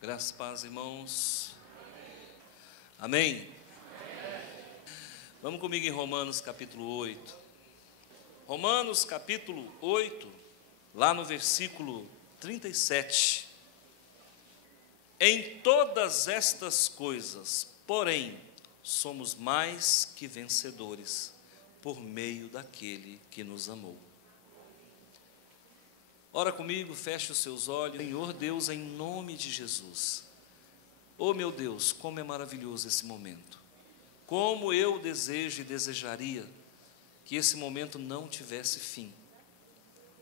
Graças, paz, irmãos. Amém? Vamos comigo em Romanos capítulo 8. Romanos capítulo 8, lá no versículo 37. Em todas estas coisas, porém, somos mais que vencedores, por meio daquele que nos amou. Ora comigo, feche os seus olhos. Senhor Deus, em nome de Jesus. Oh meu Deus, como é maravilhoso esse momento. Como eu desejo e desejaria que esse momento não tivesse fim.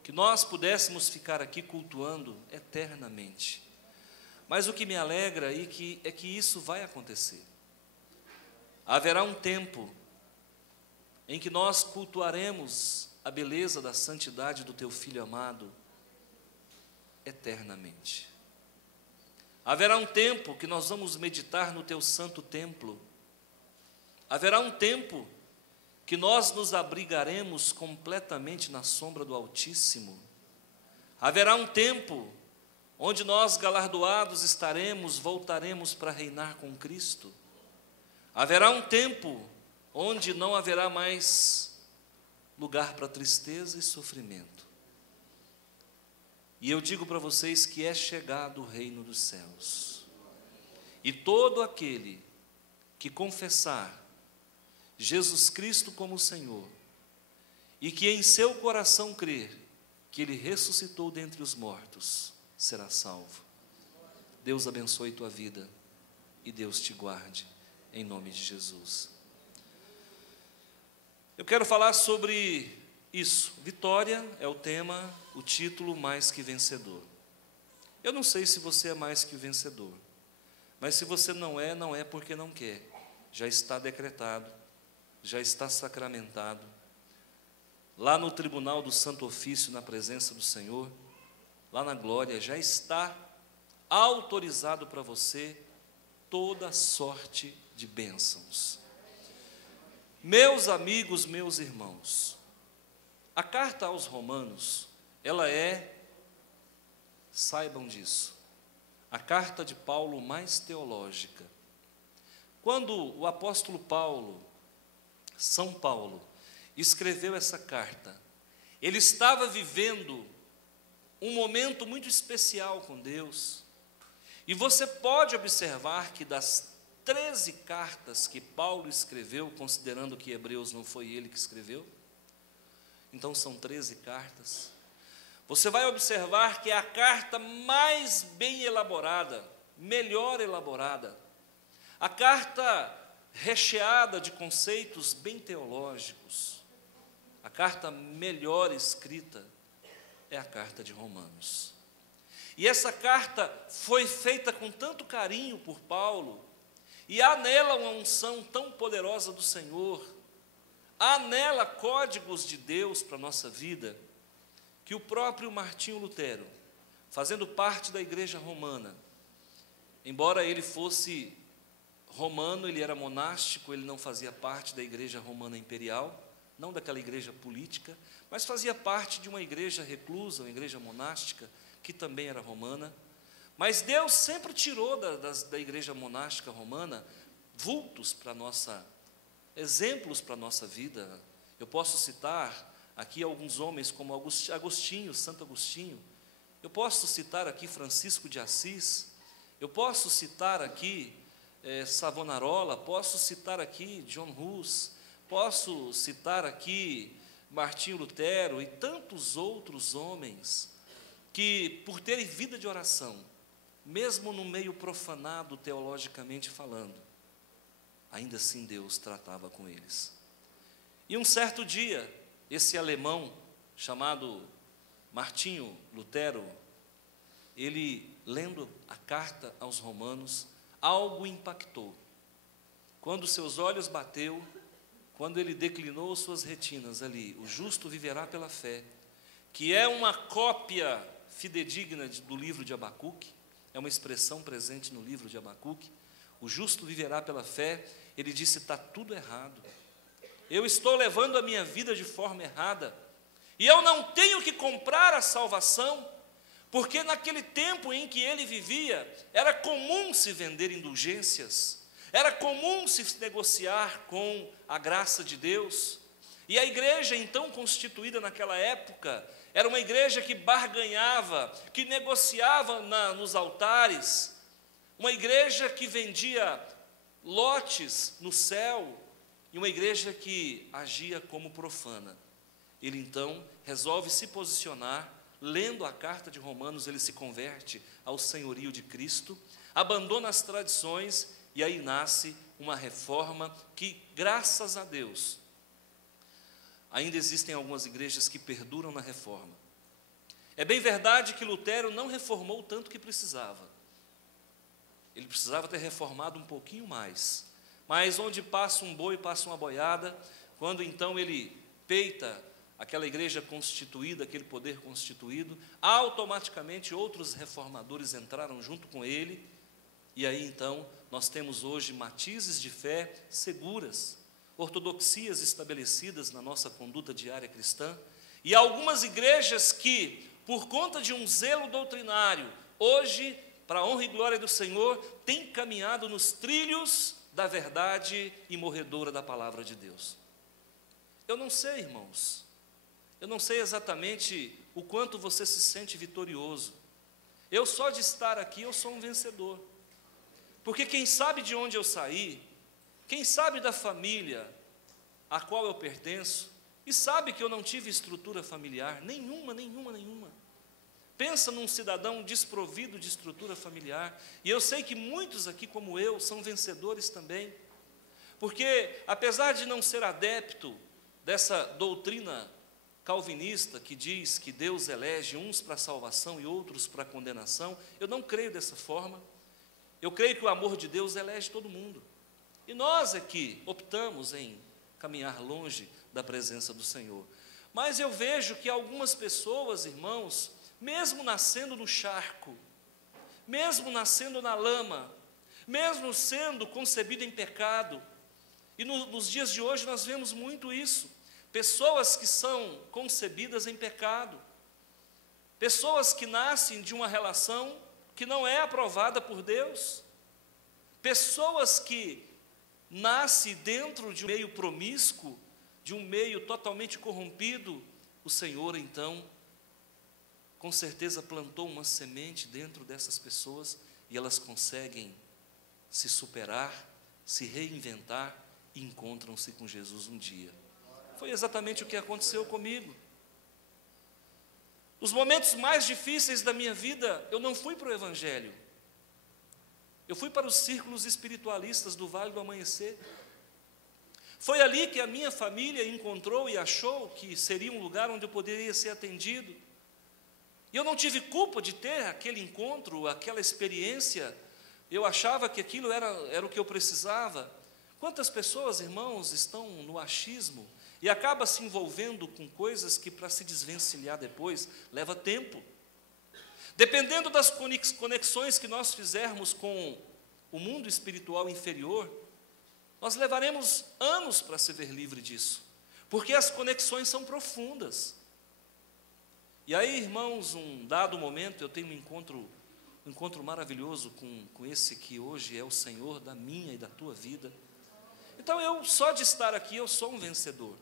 Que nós pudéssemos ficar aqui cultuando eternamente. Mas o que me alegra é que isso vai acontecer. Haverá um tempo em que nós cultuaremos a beleza da santidade do Teu Filho amado eternamente. Haverá um tempo que nós vamos meditar no Teu santo templo. Haverá um tempo que nós nos abrigaremos completamente na sombra do Altíssimo. Haverá um tempo onde nós galardoados estaremos, voltaremos para reinar com Cristo. Haverá um tempo onde não haverá mais lugar para tristeza e sofrimento. E eu digo para vocês que é chegado o reino dos céus. E todo aquele que confessar Jesus Cristo como Senhor, e que em seu coração crer que Ele ressuscitou dentre os mortos, será salvo. Deus abençoe tua vida e Deus te guarde, em nome de Jesus. Eu quero falar sobre isso. Vitória é o tema, o título, mais que vencedor. Eu não sei se você é mais que vencedor, mas se você não é porque não quer. Já está decretado, já está sacramentado. Lá no tribunal do Santo Ofício, na presença do Senhor, lá na glória, já está autorizado para você toda sorte de bênçãos. Meus amigos, meus irmãos, a carta aos Romanos, ela é, saibam disso, a carta de Paulo mais teológica. Quando o apóstolo Paulo, São Paulo, escreveu essa carta, ele estava vivendo um momento muito especial com Deus. E você pode observar que das 13 cartas que Paulo escreveu, considerando que Hebreus não foi ele que escreveu, então são 13 cartas, você vai observar que é a carta mais bem elaborada, melhor elaborada, a carta recheada de conceitos bem teológicos, a carta melhor escrita é a carta de Romanos. E essa carta foi feita com tanto carinho por Paulo, e há nela uma unção tão poderosa do Senhor, há nela códigos de Deus para a nossa vida, que o próprio Martinho Lutero, fazendo parte da igreja romana, embora ele fosse romano, ele era monástico, ele não fazia parte da igreja romana imperial, não daquela igreja política, mas fazia parte de uma igreja reclusa, uma igreja monástica, que também era romana. Mas Deus sempre tirou da igreja monástica romana vultos para nossa, exemplos para a nossa vida. Eu posso citar aqui alguns homens como Agostinho, Santo Agostinho. Eu posso citar aqui Francisco de Assis. Eu posso citar aqui Savonarola. Posso citar aqui John Hus. Posso citar aqui Martinho Lutero e tantos outros homens que, por terem vida de oração, mesmo no meio profanado teologicamente falando, ainda assim Deus tratava com eles. E um certo dia, esse alemão chamado Martinho Lutero, ele, lendo a carta aos Romanos, algo impactou. Quando seus olhos bateu, quando ele declinou suas retinas ali, o justo viverá pela fé, que é uma cópia fidedigna do livro de Abacuque, é uma expressão presente no livro de Abacuque. o justo viverá pela fé, ele disse: está tudo errado. Eu estou levando a minha vida de forma errada. E eu não tenho que comprar a salvação, porque naquele tempo em que ele vivia, era comum se vender indulgências, era comum se negociar com a graça de Deus. E a igreja então constituída naquela época, era uma igreja que barganhava, que negociava nos altares, uma igreja que vendia lotes no céu, e uma igreja que agia como profana. Ele então resolve se posicionar, lendo a carta de Romanos, ele se converte ao senhorio de Cristo, abandona as tradições, e aí nasce uma reforma que, graças a Deus, ainda existem algumas igrejas que perduram na reforma. É bem verdade que Lutero não reformou o tanto que precisava. Ele precisava ter reformado um pouquinho mais. Mas onde passa um boi, passa uma boiada. Quando então ele peita aquela igreja constituída, aquele poder constituído, automaticamente outros reformadores entraram junto com ele. E aí então nós temos hoje matizes de fé seguras, ortodoxias estabelecidas na nossa conduta diária cristã, e algumas igrejas que, por conta de um zelo doutrinário, hoje, para a honra e glória do Senhor, têm caminhado nos trilhos da verdade imorredora da palavra de Deus. Eu não sei, irmãos, eu não sei exatamente o quanto você se sente vitorioso. Eu só de estar aqui, eu sou um vencedor. Porque quem sabe de onde eu saí, quem sabe da família a qual eu pertenço, e sabe que eu não tive estrutura familiar, nenhuma. Pensa num cidadão desprovido de estrutura familiar, e eu sei que muitos aqui como eu são vencedores também, porque apesar de não ser adepto dessa doutrina calvinista que diz que Deus elege uns para a salvação e outros para a condenação, eu não creio dessa forma. Eu creio que o amor de Deus elege todo mundo. E nós aqui optamos em caminhar longe da presença do Senhor. Mas eu vejo que algumas pessoas, irmãos, mesmo nascendo no charco, mesmo nascendo na lama, mesmo sendo concebido em pecado, e nos dias de hoje nós vemos muito isso, pessoas que são concebidas em pecado, pessoas que nascem de uma relação que não é aprovada por Deus, pessoas que nascem dentro de um meio promíscuo, de um meio totalmente corrompido. O Senhor então, com certeza plantou uma semente dentro dessas pessoas, e elas conseguem se superar, se reinventar, e encontram-se com Jesus um dia. Foi exatamente o que aconteceu comigo. Os momentos mais difíceis da minha vida, eu não fui para o Evangelho. Eu fui para os círculos espiritualistas do Vale do Amanhecer. Foi ali que a minha família encontrou e achou que seria um lugar onde eu poderia ser atendido. E eu não tive culpa de ter aquele encontro, aquela experiência. Eu achava que aquilo era o que eu precisava. Quantas pessoas, irmãos, estão no achismo e acaba se envolvendo com coisas que, para se desvencilhar depois, leva tempo. Dependendo das conexões que nós fizermos com o mundo espiritual inferior, nós levaremos anos para se ver livre disso, porque as conexões são profundas. E aí, irmãos, um dado momento, eu tenho um encontro maravilhoso com esse que hoje é o Senhor da minha e da tua vida. Então, só de estar aqui, eu sou um vencedor.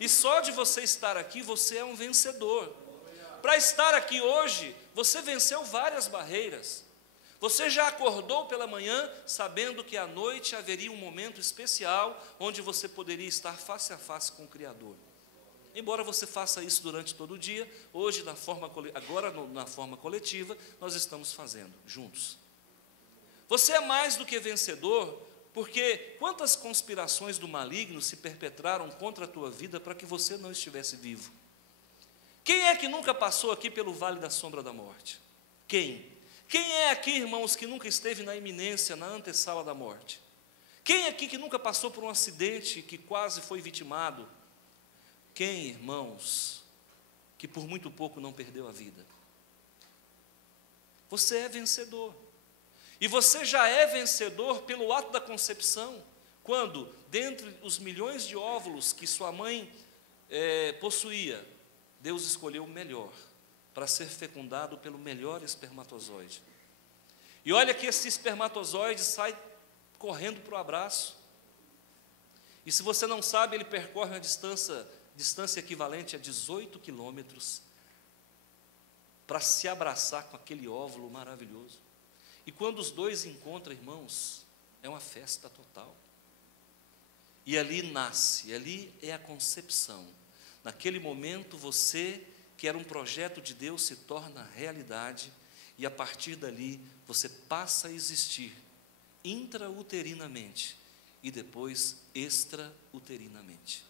E só de você estar aqui, você é um vencedor. Para estar aqui hoje, você venceu várias barreiras. Você já acordou pela manhã, sabendo que à noite haveria um momento especial, onde você poderia estar face a face com o Criador. Embora você faça isso durante todo o dia, hoje, agora na forma coletiva, nós estamos fazendo juntos. Você é mais do que vencedor, porque quantas conspirações do maligno se perpetraram contra a tua vida para que você não estivesse vivo? Quem é que nunca passou aqui pelo vale da sombra da morte? Quem? Quem é aqui, irmãos, que nunca esteve na iminência, na antessala da morte? Quem aqui que nunca passou por um acidente, que quase foi vitimado? Quem, irmãos, que por muito pouco não perdeu a vida? Você é vencedor. E você já é vencedor pelo ato da concepção, quando, dentre os milhões de óvulos que sua mãe possuía, Deus escolheu o melhor, para ser fecundado pelo melhor espermatozoide. E olha que esse espermatozoide sai correndo para o abraço. E se você não sabe, ele percorre uma distância equivalente a 18 quilômetros para se abraçar com aquele óvulo maravilhoso. E quando os dois encontram, irmãos, é uma festa total. E ali nasce, ali é a concepção. Naquele momento, você, que era um projeto de Deus, se torna realidade, e a partir dali, você passa a existir intrauterinamente e depois extrauterinamente.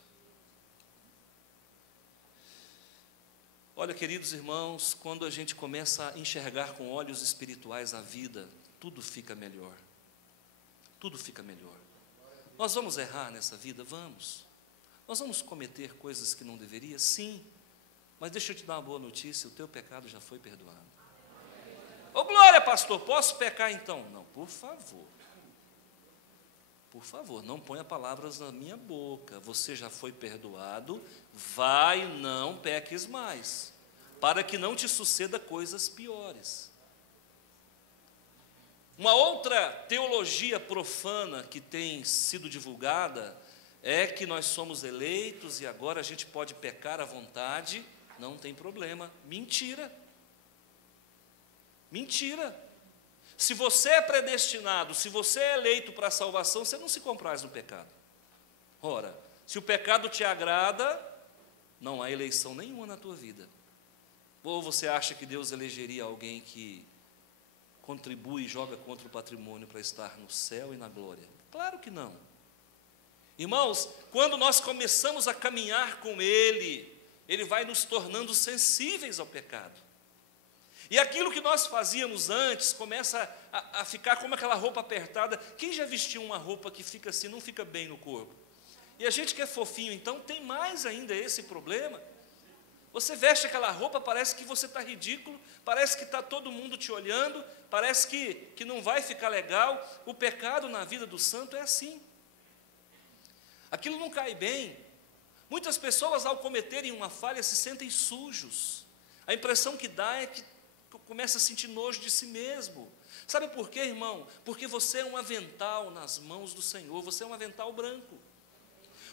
Olha, queridos irmãos, quando a gente começa a enxergar com olhos espirituais a vida, tudo fica melhor. Tudo fica melhor. Nós vamos errar nessa vida? Vamos. Nós vamos cometer coisas que não deveria? Sim. Mas deixa eu te dar uma boa notícia, o teu pecado já foi perdoado. Ô glória, pastor, posso pecar então? Não, por favor. Por favor, não ponha palavras na minha boca. Você já foi perdoado, vai, não peques mais, para que não te suceda coisas piores. Uma outra teologia profana que tem sido divulgada é que nós somos eleitos e agora a gente pode pecar à vontade, não tem problema. Mentira. Mentira. Se você é predestinado, se você é eleito para a salvação, você não se compraz no pecado. Ora, se o pecado te agrada, não há eleição nenhuma na tua vida. Ou você acha que Deus elegeria alguém que contribui e joga contra o patrimônio para estar no céu e na glória? Claro que não. Irmãos, quando nós começamos a caminhar com Ele, Ele vai nos tornando sensíveis ao pecado. E aquilo que nós fazíamos antes começa a ficar como aquela roupa apertada. Quem já vestiu uma roupa que fica assim, não fica bem no corpo? E a gente que é fofinho, então, tem mais ainda esse problema. Você veste aquela roupa, parece que você está ridículo, parece que está todo mundo te olhando, parece que não vai ficar legal. O pecado na vida do santo é assim. Aquilo não cai bem. Muitas pessoas, ao cometerem uma falha, se sentem sujos. A impressão que dá é que começa a sentir nojo de si mesmo. Sabe por quê, irmão? Porque você é um avental nas mãos do Senhor, você é um avental branco.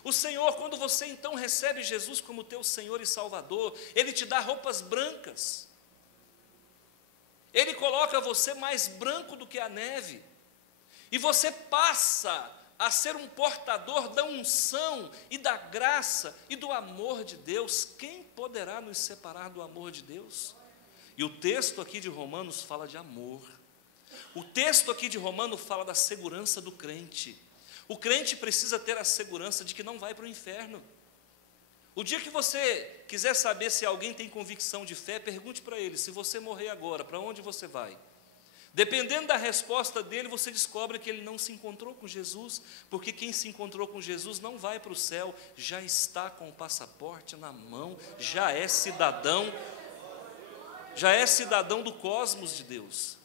O Senhor, quando você então recebe Jesus como teu Senhor e Salvador, Ele te dá roupas brancas. Ele coloca você mais branco do que a neve. E você passa a ser um portador da unção e da graça e do amor de Deus. Quem poderá nos separar do amor de Deus? E o texto aqui de Romanos fala de amor. O texto aqui de Romanos fala da segurança do crente. O crente precisa ter a segurança de que não vai para o inferno. O dia que você quiser saber se alguém tem convicção de fé, pergunte para ele: se você morrer agora, para onde você vai? Dependendo da resposta dele, você descobre que ele não se encontrou com Jesus, porque quem se encontrou com Jesus não vai para o céu, já está com o passaporte na mão, já é cidadão do cosmos de Deus.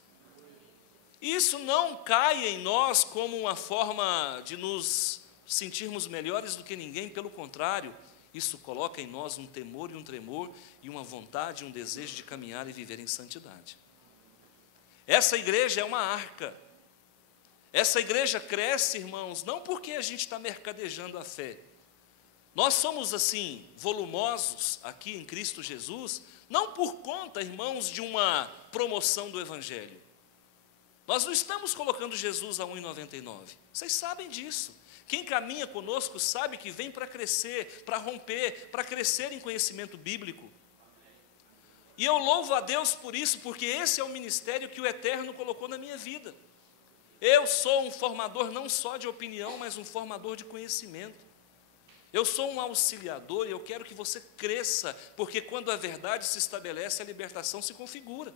Isso não cai em nós como uma forma de nos sentirmos melhores do que ninguém, pelo contrário, isso coloca em nós um temor e um tremor, e uma vontade e um desejo de caminhar e viver em santidade. Essa igreja é uma arca. Essa igreja cresce, irmãos, não porque a gente está mercadejando a fé. Nós somos assim, volumosos aqui em Cristo Jesus, não por conta, irmãos, de uma promoção do Evangelho. Nós não estamos colocando Jesus a R$ 1,99. Vocês sabem disso. Quem caminha conosco sabe que vem para crescer, para romper, para crescer em conhecimento bíblico. E eu louvo a Deus por isso, porque esse é o ministério que o Eterno colocou na minha vida. Eu sou um formador não só de opinião, mas um formador de conhecimento. Eu sou um auxiliador e eu quero que você cresça, porque quando a verdade se estabelece, a libertação se configura.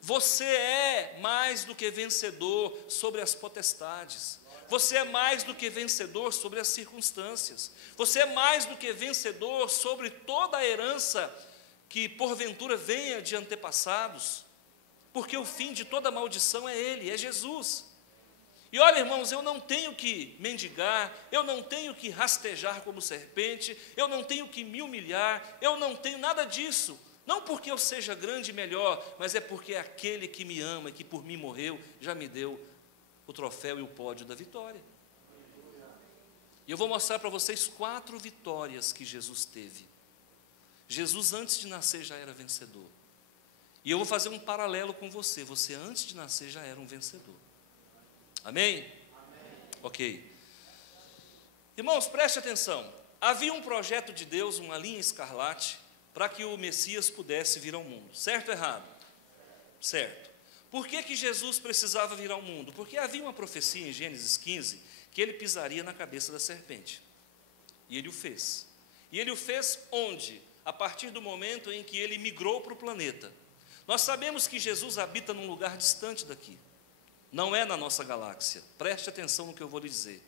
Você é mais do que vencedor sobre as potestades. Você é mais do que vencedor sobre as circunstâncias. Você é mais do que vencedor sobre toda a herança que porventura venha de antepassados. porque o fim de toda maldição é Ele, é Jesus. E olha, irmãos, eu não tenho que mendigar, eu não tenho que rastejar como serpente, eu não tenho que me humilhar, eu não tenho nada disso. Não porque eu seja grande e melhor, mas é porque aquele que me ama e que por mim morreu, já me deu o troféu e o pódio da vitória. E eu vou mostrar para vocês 4 vitórias que Jesus teve. Jesus, antes de nascer, já era vencedor. E eu vou fazer um paralelo com você. Você, antes de nascer, já era um vencedor. Amém? Amém. Ok. Irmãos, preste atenção. Havia um projeto de Deus, uma linha escarlate, para que o Messias pudesse vir ao mundo. Certo ou errado? Certo. Por que Jesus precisava vir ao mundo? Porque havia uma profecia em Gênesis 15, que ele pisaria na cabeça da serpente. E ele o fez. E ele o fez onde? A partir do momento em que ele migrou para o planeta. Nós sabemos que Jesus habita num lugar distante daqui. Não é na nossa galáxia. Preste atenção no que eu vou lhe dizer.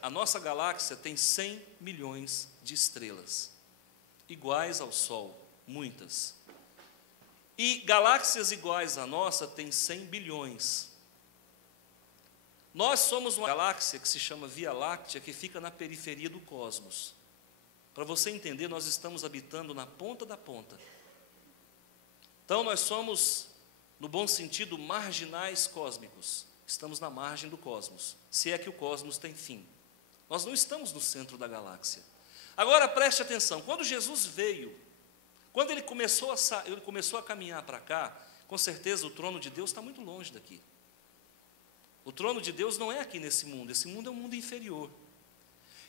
A nossa galáxia tem 100 milhões de estrelas, iguais ao Sol, muitas. E galáxias iguais à nossa tem 100 bilhões. Nós somos uma galáxia que se chama Via Láctea, que fica na periferia do cosmos. Para você entender, nós estamos habitando na ponta da ponta. Então, nós somos, no bom sentido, marginais cósmicos. Estamos na margem do cosmos, se é que o cosmos tem fim. Nós não estamos no centro da galáxia. Agora, preste atenção, quando Jesus veio, quando ele começou a caminhar para cá, com certeza o trono de Deus está muito longe daqui. O trono de Deus não é aqui nesse mundo, esse mundo é um mundo inferior.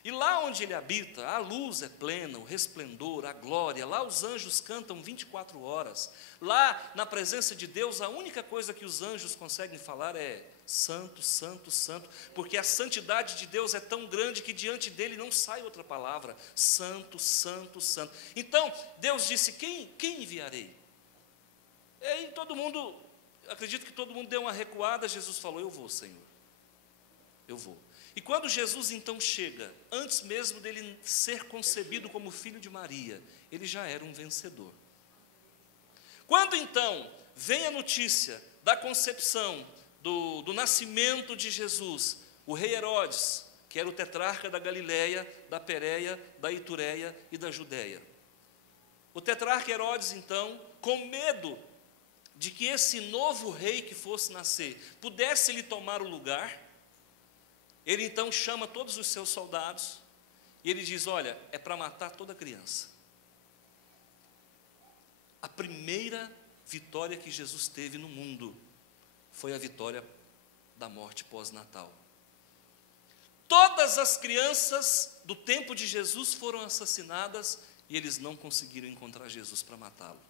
E lá onde ele habita, a luz é plena, o resplendor, a glória, lá os anjos cantam 24 horas. Lá, na presença de Deus, a única coisa que os anjos conseguem falar é santo, santo, santo, porque a santidade de Deus é tão grande que diante dele não sai outra palavra, santo, santo, santo. Então, Deus disse, quem enviarei? E aí todo mundo, acredito que todo mundo deu uma recuada, Jesus falou, eu vou, Senhor, eu vou. E quando Jesus então chega, antes mesmo dele ser concebido como filho de Maria, ele já era um vencedor. Quando então vem a notícia da concepção, do nascimento de Jesus, o rei Herodes, que era o tetrarca da Galileia, da Pérea, da Itureia e da Judéia. O tetrarca Herodes então, com medo de que esse novo rei que fosse nascer, pudesse lhe tomar o lugar, ele então chama todos os seus soldados, e ele diz, olha, é para matar toda criança. A primeira vitória que Jesus teve no mundo, foi a vitória da morte pós-natal. Todas as crianças do tempo de Jesus foram assassinadas, e eles não conseguiram encontrar Jesus para matá-lo.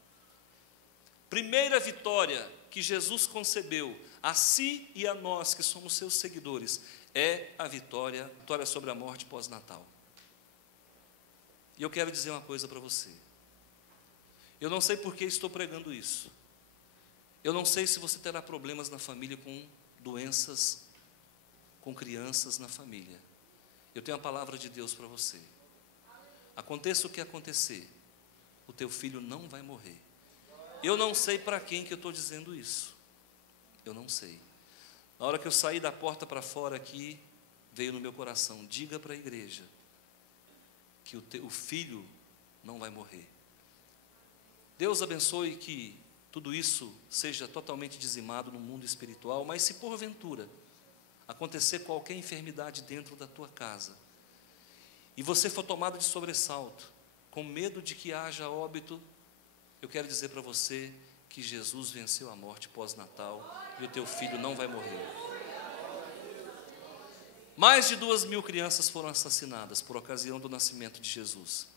Primeira vitória que Jesus concebeu, a si e a nós que somos seus seguidores, é a vitória sobre a morte pós-natal. E eu quero dizer uma coisa para você. Eu não sei por que estou pregando isso. Eu não sei se você terá problemas na família com doenças, com crianças na família. Eu tenho a palavra de Deus para você. Aconteça o que acontecer, o teu filho não vai morrer. Eu não sei para quem que eu estou dizendo isso. Eu não sei. Na hora que eu saí da porta para fora aqui, veio no meu coração, diga para a igreja que o filho não vai morrer. Deus abençoe que tudo isso seja totalmente dizimado no mundo espiritual, mas se porventura acontecer qualquer enfermidade dentro da tua casa, e você for tomado de sobressalto, com medo de que haja óbito, eu quero dizer para você que Jesus venceu a morte pós-natal e o teu filho não vai morrer. Mais de 2.000 crianças foram assassinadas por ocasião do nascimento de Jesus.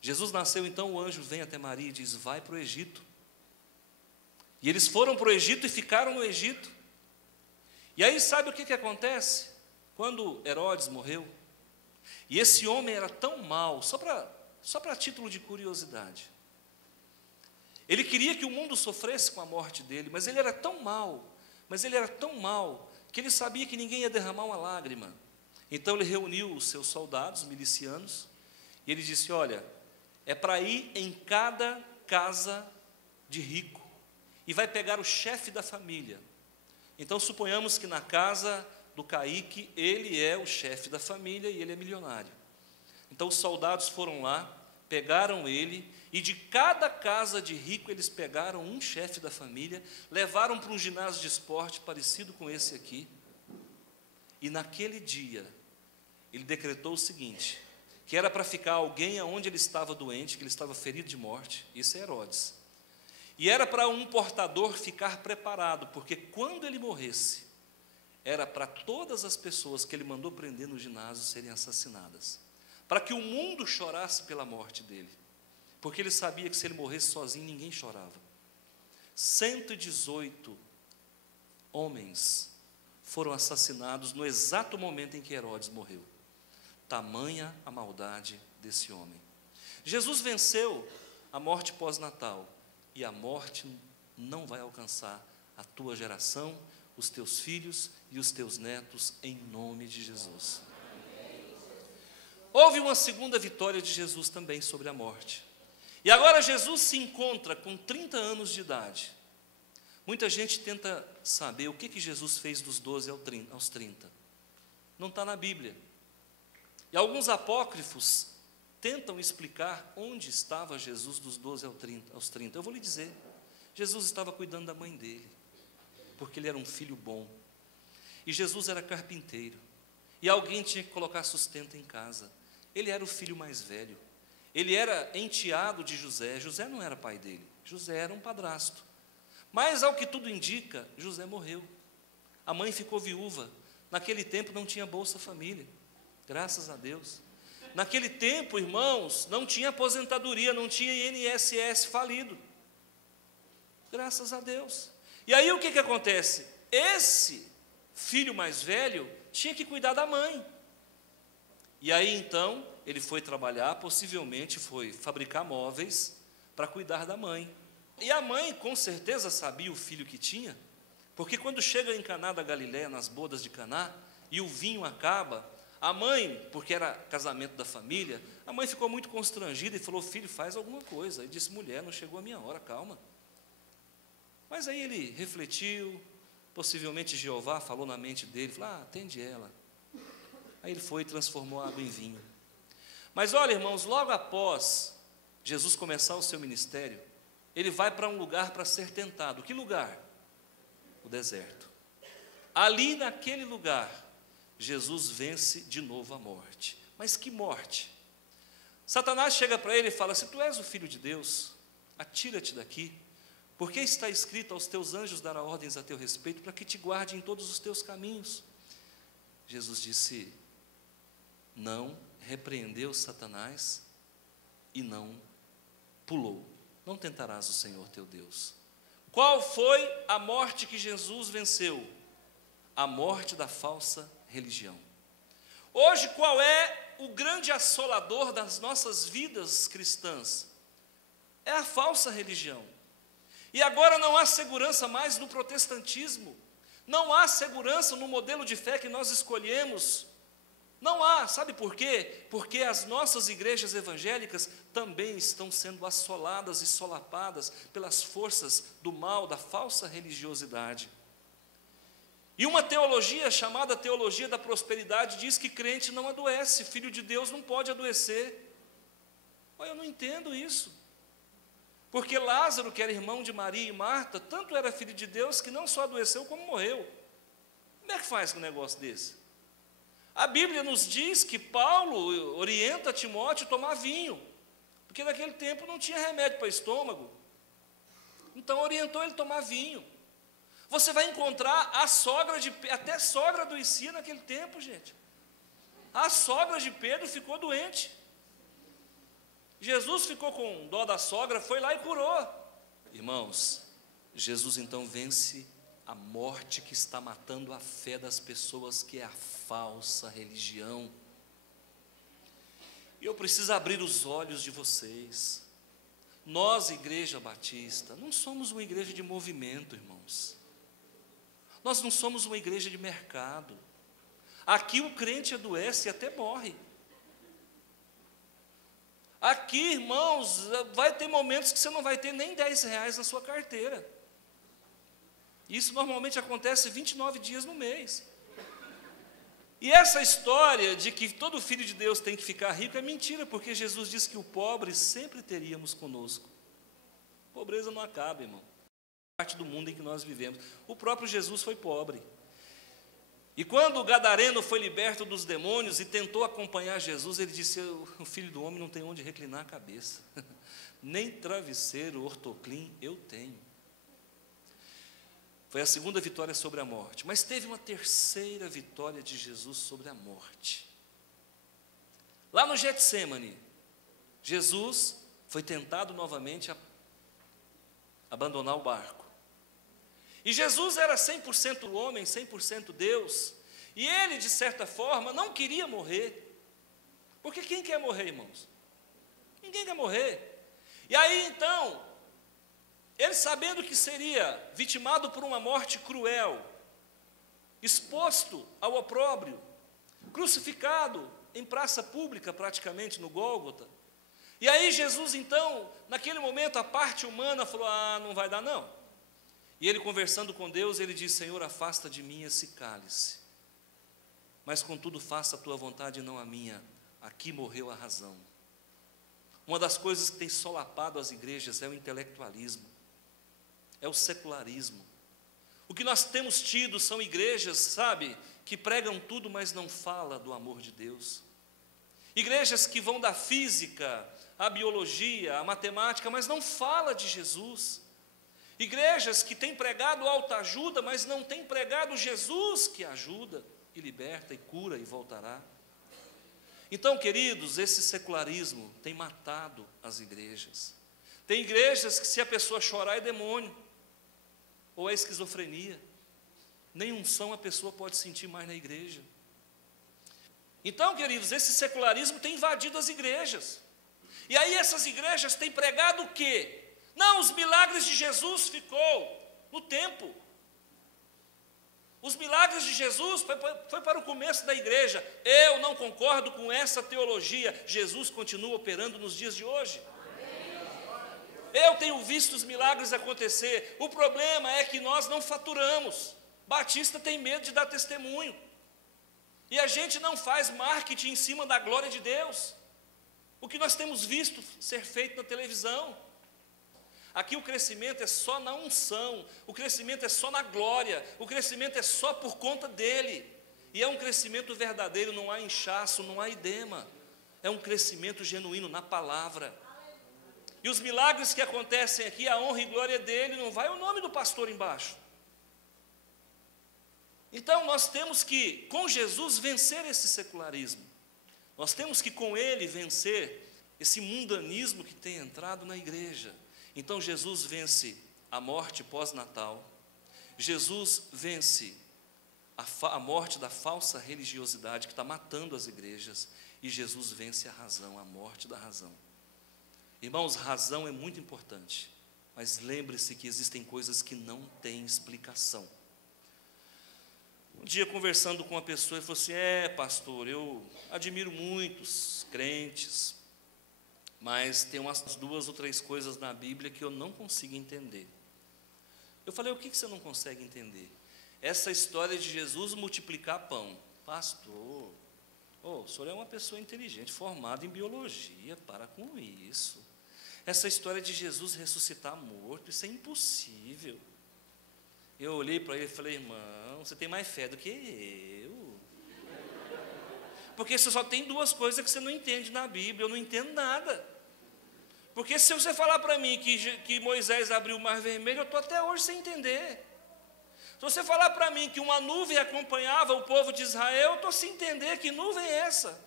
Jesus nasceu, então o anjo vem até Maria e diz, vai para o Egito. E eles foram para o Egito e ficaram no Egito. E aí sabe o que acontece? Quando Herodes morreu, e esse homem era tão mau, só para título de curiosidade, ele queria que o mundo sofresse com a morte dele, mas ele era tão mau, que ele sabia que ninguém ia derramar uma lágrima. Então ele reuniu os seus soldados, milicianos, e ele disse, olha, é para ir em cada casa de rico e vai pegar o chefe da família. Então, suponhamos que na casa do Caíque, ele é o chefe da família e ele é milionário. Então, os soldados foram lá, pegaram ele, e de cada casa de rico, eles pegaram um chefe da família, levaram para um ginásio de esporte parecido com esse aqui, e naquele dia, ele decretou o seguinte, que era para ficar alguém aonde ele estava doente, que ele estava ferido de morte, isso é Herodes. E era para um portador ficar preparado, porque quando ele morresse, era para todas as pessoas que ele mandou prender no ginásio serem assassinadas, para que o mundo chorasse pela morte dele, porque ele sabia que se ele morresse sozinho, ninguém chorava. 118 homens foram assassinados no exato momento em que Herodes morreu. Tamanha a maldade desse homem. Jesus venceu a morte pós-natal, e a morte não vai alcançar a tua geração, os teus filhos e os teus netos, em nome de Jesus. Houve uma segunda vitória de Jesus também sobre a morte. E agora Jesus se encontra com 30 anos de idade. Muita gente tenta saber o que Jesus fez dos 12 aos 30. Não está na Bíblia. E alguns apócrifos tentam explicar onde estava Jesus dos 12 aos 30. Eu vou lhe dizer, Jesus estava cuidando da mãe dele, porque ele era um filho bom. E Jesus era carpinteiro. E alguém tinha que colocar sustento em casa. Ele era o filho mais velho. Ele era enteado de José. José não era pai dele. José era um padrasto. Mas, ao que tudo indica, José morreu. A mãe ficou viúva. Naquele tempo não tinha Bolsa Família. Graças a Deus. Naquele tempo, irmãos, não tinha aposentadoria, não tinha INSS falido. Graças a Deus. E aí o que acontece? Esse filho mais velho tinha que cuidar da mãe. E aí então, ele foi trabalhar, possivelmente foi fabricar móveis para cuidar da mãe. E a mãe com certeza sabia o filho que tinha, porque quando chega em Caná da Galileia, nas bodas de Caná, e o vinho acaba, a mãe, porque era casamento da família, a mãe ficou muito constrangida e falou, filho, faz alguma coisa. Ele disse, mulher, não chegou a minha hora, calma. Mas aí ele refletiu, possivelmente Jeová falou na mente dele, falou, atende ela. Aí ele foi e transformou a água em vinho. Mas olha, irmãos, logo após Jesus começar o seu ministério, ele vai para um lugar para ser tentado. Que lugar? O deserto. Ali naquele lugar, Jesus vence de novo a morte. Mas que morte? Satanás chega para ele e fala, se tu és o Filho de Deus, atira-te daqui, porque está escrito, aos teus anjos dará ordens a teu respeito, para que te guarde em todos os teus caminhos. Jesus disse, não, repreendeu Satanás e não pulou. Não tentarás o Senhor teu Deus. Qual foi a morte que Jesus venceu? A morte da falsa religião. Hoje, qual é o grande assolador das nossas vidas cristãs? É a falsa religião. E agora não há segurança mais no protestantismo. Não há segurança no modelo de fé que nós escolhemos. Não há, sabe por quê? Porque as nossas igrejas evangélicas também estão sendo assoladas e solapadas pelas forças do mal, da falsa religiosidade. E uma teologia chamada teologia da prosperidade diz que crente não adoece, filho de Deus não pode adoecer. Olha, eu não entendo isso. Porque Lázaro, que era irmão de Maria e Marta, tanto era filho de Deus que não só adoeceu como morreu. Como é que faz com um negócio desse? A Bíblia nos diz que Paulo orienta Timóteo a tomar vinho, porque naquele tempo não tinha remédio para estômago. Então orientou ele a tomar vinho. Você vai encontrar a sogra de Pedro, até sogra adoecia naquele tempo, gente. A sogra de Pedro ficou doente. Jesus ficou com dó da sogra, foi lá e curou. Irmãos, Jesus então vence a morte que está matando a fé das pessoas, que é a falsa religião. E eu preciso abrir os olhos de vocês. Nós, Igreja Batista, não somos uma igreja de movimento, irmãos. Nós não somos uma igreja de mercado. Aqui o crente adoece e até morre. Aqui, irmãos, vai ter momentos que você não vai ter nem 10 reais na sua carteira. Isso normalmente acontece 29 dias no mês. E essa história de que todo filho de Deus tem que ficar rico é mentira, porque Jesus disse que o pobre sempre teríamos conosco. Pobreza não acaba, irmão. Parte do mundo em que nós vivemos. O próprio Jesus foi pobre. E quando o gadareno foi liberto dos demônios e tentou acompanhar Jesus, ele disse: o filho do homem não tem onde reclinar a cabeça. Nem travesseiro, ortoclim eu tenho. Foi a segunda vitória sobre a morte. Mas teve uma terceira vitória de Jesus sobre a morte. Lá no Getsêmani, Jesus foi tentado novamente a abandonar o barco. E Jesus era 100% homem, 100% Deus. E ele, de certa forma, não queria morrer. Porque quem quer morrer, irmãos? Ninguém quer morrer. E aí, então, ele, sabendo que seria vitimado por uma morte cruel, exposto ao opróbrio, crucificado em praça pública, praticamente, no Gólgota. E aí Jesus, então, naquele momento, a parte humana falou: não vai dar não. E ele, conversando com Deus, ele disse: Senhor, afasta de mim esse cálice, mas contudo faça a tua vontade e não a minha. Aqui morreu a razão. Uma das coisas que tem solapado as igrejas é o intelectualismo, é o secularismo. O que nós temos tido são igrejas, sabe, que pregam tudo, mas não fala do amor de Deus. Igrejas que vão da física à biologia, à matemática, mas não fala de Jesus. Igrejas que têm pregado autoajuda, mas não têm pregado Jesus que ajuda e liberta e cura e voltará. Então, queridos, esse secularismo tem matado as igrejas. Tem igrejas que, se a pessoa chorar, é demônio, ou é esquizofrenia. Nem unção a pessoa pode sentir mais na igreja. Então, queridos, esse secularismo tem invadido as igrejas. E aí essas igrejas têm pregado o quê? Não, os milagres de Jesus ficou no tempo. Os milagres de Jesus foi para o começo da igreja. Eu não concordo com essa teologia. Jesus continua operando nos dias de hoje. Eu tenho visto os milagres acontecer. O problema é que nós não faturamos. Batista tem medo de dar testemunho. E a gente não faz marketing em cima da glória de Deus. O que nós temos visto ser feito na televisão. Aqui o crescimento é só na unção, o crescimento é só na glória, o crescimento é só por conta dele. E é um crescimento verdadeiro, não há inchaço, não há edema. É um crescimento genuíno na palavra. E os milagres que acontecem aqui, a honra e glória dele, não vai o nome do pastor embaixo. Então nós temos que, com Jesus, vencer esse secularismo. Nós temos que, com ele, vencer esse mundanismo que tem entrado na igreja. Então Jesus vence a morte pós-natal, Jesus vence a morte da falsa religiosidade que está matando as igrejas, e Jesus vence a razão, a morte da razão. Irmãos, razão é muito importante, mas lembre-se que existem coisas que não têm explicação. Um dia, conversando com uma pessoa, ele falou assim: pastor, eu admiro muitos crentes, mas tem umas 2 ou 3 coisas na Bíblia que eu não consigo entender. Eu falei: o que você não consegue entender? Essa história de Jesus multiplicar pão. Pastor, o senhor é uma pessoa inteligente, formada em biologia, para com isso. Essa história de Jesus ressuscitar morto, isso é impossível. Eu olhei para ele e falei: irmão, você tem mais fé do que eu. Porque você só tem 2 coisas que você não entende na Bíblia. Eu não entendo nada. Porque se você falar para mim que Moisés abriu o mar vermelho, eu estou até hoje sem entender. Se você falar para mim que uma nuvem acompanhava o povo de Israel, eu estou sem entender que nuvem é essa.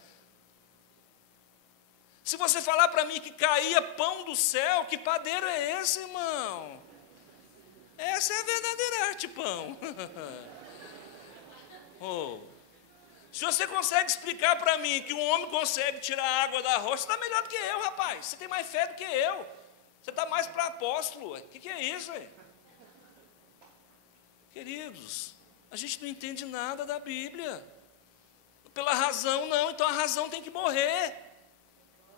Se você falar para mim que caía pão do céu, que padeiro é esse, irmão? Essa é a verdadeira arte pão. Se você consegue explicar para mim que um homem consegue tirar a água da rocha, você está melhor do que eu, rapaz. Você tem mais fé do que eu. Você está mais para apóstolo. O que é isso, aí? Queridos, a gente não entende nada da Bíblia. Pela razão, não. Então a razão tem que morrer.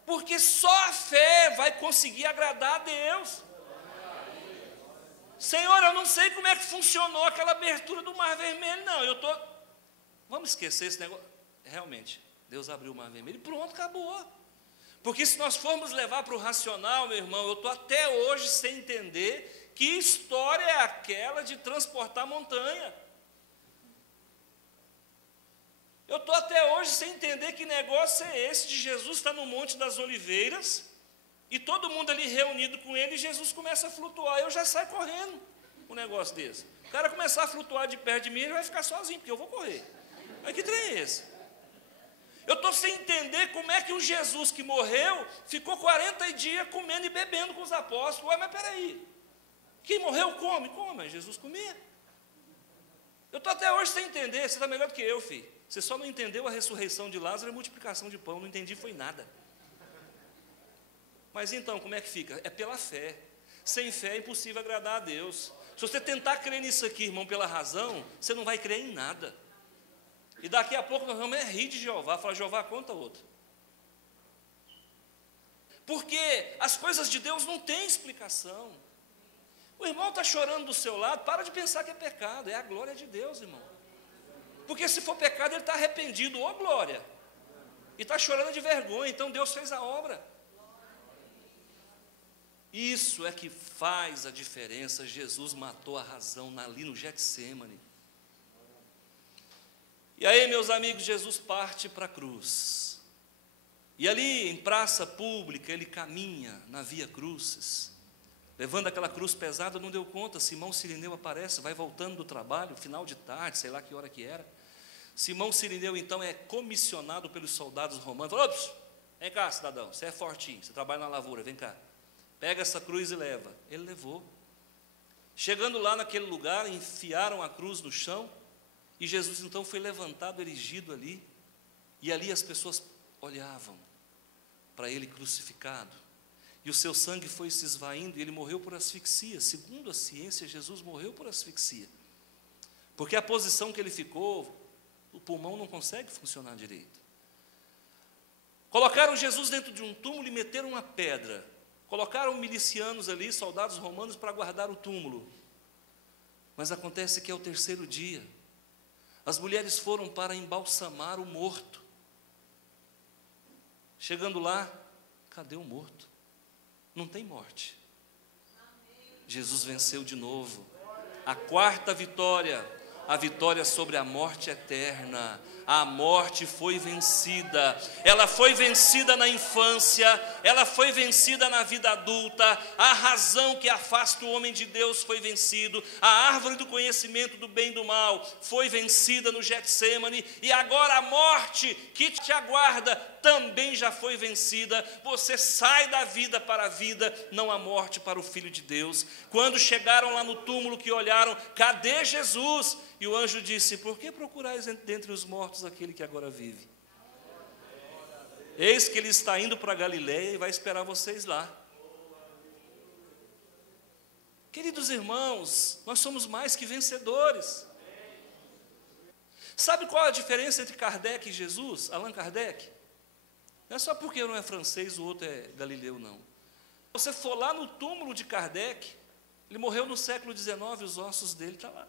Porque só a fé vai conseguir agradar a Deus. Senhor, eu não sei como é que funcionou aquela abertura do Mar Vermelho, não. Vamos esquecer esse negócio. Realmente, Deus abriu o Mar Vermelho e pronto, acabou. Porque se nós formos levar para o racional, meu irmão, eu estou até hoje sem entender que história é aquela de transportar montanha. Eu estou até hoje sem entender que negócio é esse de Jesus estar no Monte das Oliveiras e todo mundo ali reunido com ele e Jesus começa a flutuar. Eu já saio correndo um negócio desse. O cara começar a flutuar de perto de mim, ele vai ficar sozinho, porque eu vou correr. Mas que trem é esse? Eu estou sem entender como é que um Jesus que morreu ficou 40 dias comendo e bebendo com os apóstolos. Ué, mas peraí, quem morreu come, mas Jesus comia. Eu estou até hoje sem entender, você está melhor do que eu, filho. Você só não entendeu a ressurreição de Lázaro e a multiplicação de pão, não entendi foi nada. Mas então, como é que fica? É pela fé. Sem fé é impossível agradar a Deus. Se você tentar crer nisso aqui, irmão, pela razão, você não vai crer em nada. E daqui a pouco nós vamos rir de Jeová, falar, Jeová, conta outra. Porque as coisas de Deus não têm explicação. O irmão está chorando do seu lado, para de pensar que é pecado, é a glória de Deus, irmão. Porque se for pecado, ele está arrependido, ô glória. E está chorando de vergonha, então Deus fez a obra. Isso é que faz a diferença. Jesus matou a razão ali no Getsêmani. E aí, meus amigos, Jesus parte para a cruz. E ali, em praça pública, ele caminha na Via Crucis, levando aquela cruz pesada, não deu conta. Simão Cirineu aparece, vai voltando do trabalho, final de tarde, sei lá que hora que era. Simão Cirineu, então, é comissionado pelos soldados romanos. Falou, vem cá, cidadão, você é fortinho, você trabalha na lavoura, vem cá. Pega essa cruz e leva. Ele levou. Chegando lá naquele lugar, enfiaram a cruz no chão, e Jesus então foi levantado, erigido ali, e ali as pessoas olhavam para ele crucificado, e o seu sangue foi se esvaindo, e ele morreu por asfixia. Segundo a ciência, Jesus morreu por asfixia, porque a posição que ele ficou, o pulmão não consegue funcionar direito. Colocaram Jesus dentro de um túmulo e meteram uma pedra, colocaram milicianos ali, soldados romanos, para guardar o túmulo. Mas acontece que é o terceiro dia, as mulheres foram para embalsamar o morto. Chegando lá, cadê o morto? Não tem morte. Jesus venceu de novo. A quarta vitória, a vitória sobre a morte eterna. A morte foi vencida. Ela foi vencida na infância, ela foi vencida na vida adulta. A razão que afasta o homem de Deus foi vencido. A árvore do conhecimento do bem e do mal foi vencida no Getsêmani. E agora a morte que te aguarda também já foi vencida. Você sai da vida para a vida, não há morte para o Filho de Deus. Quando chegaram lá no túmulo, que olharam, cadê Jesus? E o anjo disse, por que procurais dentre os mortos aquele que agora vive? Eis que ele está indo para a Galileia e vai esperar vocês lá. Queridos irmãos, nós somos mais que vencedores. Sabe qual a diferença entre Kardec e Jesus, Allan Kardec? Não é só porque um é francês, o outro é galileu, não. Se você for lá no túmulo de Kardec, ele morreu no século XIX, os ossos dele estão lá.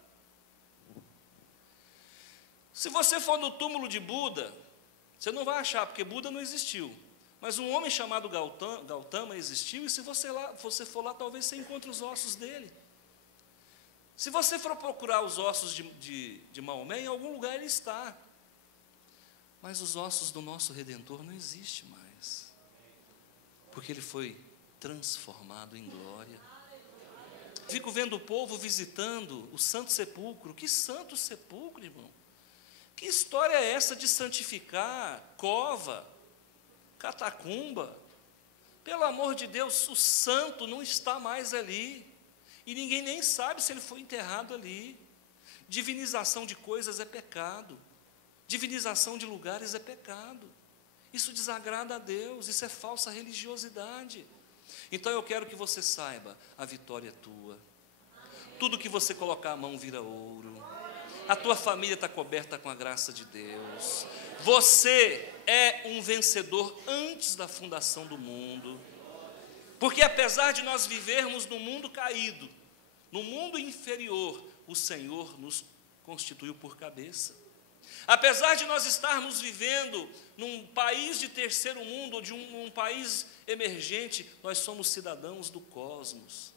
Se você for no túmulo de Buda, você não vai achar, porque Buda não existiu. Mas um homem chamado Gautama existiu, e se você for lá, talvez você encontre os ossos dele. Se você for procurar os ossos de Maomé, em algum lugar ele está. Mas os ossos do nosso Redentor não existem mais, porque ele foi transformado em glória. Fico vendo o povo visitando o Santo Sepulcro. Que Santo Sepulcro, irmão? Que história é essa de santificar cova, catacumba? Pelo amor de Deus, o santo não está mais ali, e ninguém nem sabe se ele foi enterrado ali. Divinização de coisas é pecado, divinização de lugares é pecado, isso desagrada a Deus, isso é falsa religiosidade. Então eu quero que você saiba, a vitória é tua, tudo que você colocar a mão vira ouro. A tua família está coberta com a graça de Deus. Você é um vencedor antes da fundação do mundo. Porque apesar de nós vivermos num mundo caído, No mundo inferior, o Senhor nos constituiu por cabeça. Apesar de nós estarmos vivendo num país de terceiro mundo, ou de um país emergente, nós somos cidadãos do cosmos.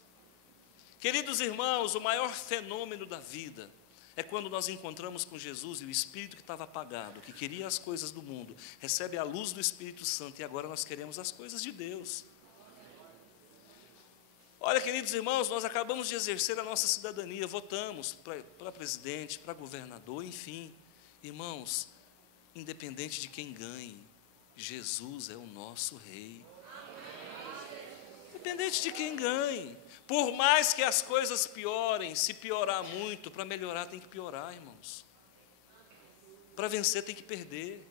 Queridos irmãos, o maior fenômeno da vida é quando nós encontramos com Jesus e o Espírito que estava apagado, que queria as coisas do mundo, recebe a luz do Espírito Santo e agora nós queremos as coisas de Deus. Olha, queridos irmãos, nós acabamos de exercer a nossa cidadania, votamos para presidente, para governador, enfim. Irmãos, independente de quem ganhe, Jesus é o nosso rei. Independente de quem ganhe, por mais que as coisas piorem, se piorar muito, para melhorar tem que piorar, irmãos. Para vencer tem que perder.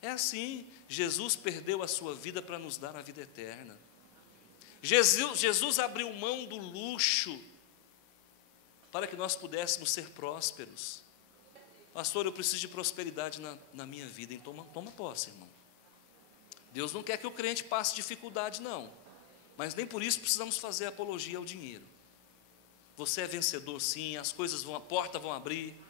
É assim, Jesus perdeu a sua vida para nos dar a vida eterna. Jesus abriu mão do luxo para que nós pudéssemos ser prósperos. Pastor, eu preciso de prosperidade na minha vida. Então toma posse, irmão. Deus não quer que o crente passe dificuldade, não. Mas nem por isso precisamos fazer apologia ao dinheiro. Você é vencedor, sim, as coisas a porta vão abrir.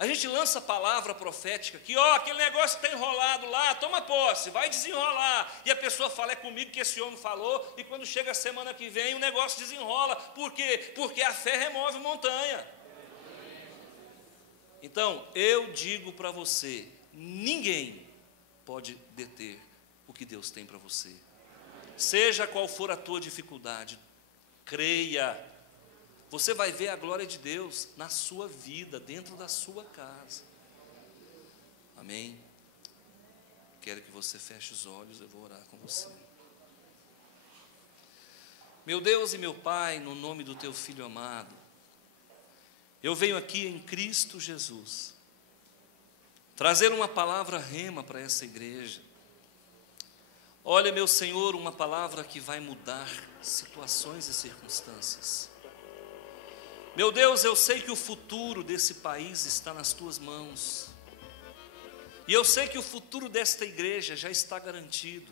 A gente lança a palavra profética aqui, aquele negócio que está enrolado lá, toma posse, vai desenrolar. E a pessoa fala, é comigo que esse homem falou, e quando chega a semana que vem, o negócio desenrola. Por quê? Porque a fé remove montanha. Então, eu digo para você, ninguém pode deter o que Deus tem para você. Seja qual for a tua dificuldade, creia. Você vai ver a glória de Deus na sua vida, dentro da sua casa. Amém? Quero que você feche os olhos, eu vou orar com você. Meu Deus e meu Pai, no nome do teu Filho amado, eu venho aqui em Cristo Jesus, trazer uma palavra rema para essa igreja. Olha, meu Senhor, uma palavra que vai mudar situações e circunstâncias. Meu Deus, eu sei que o futuro desse país está nas tuas mãos. E eu sei que o futuro desta igreja já está garantido.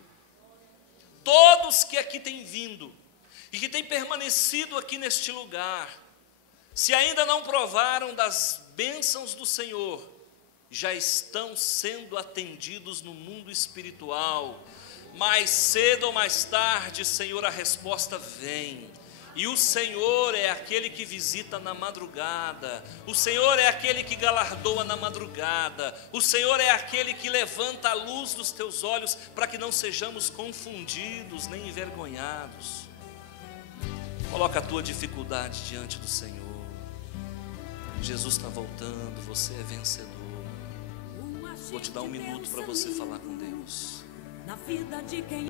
Todos que aqui têm vindo e que têm permanecido aqui neste lugar, se ainda não provaram das bênçãos do Senhor, já estão sendo atendidos no mundo espiritual. Mais cedo ou mais tarde, Senhor, a resposta vem. E o Senhor é aquele que visita na madrugada. O Senhor é aquele que galardoa na madrugada. O Senhor é aquele que levanta a luz dos teus olhos para que não sejamos confundidos nem envergonhados. Coloca a tua dificuldade diante do Senhor. Jesus está voltando, você é vencedor. Vou te dar um minuto para você falar com Deus. Na vida de quem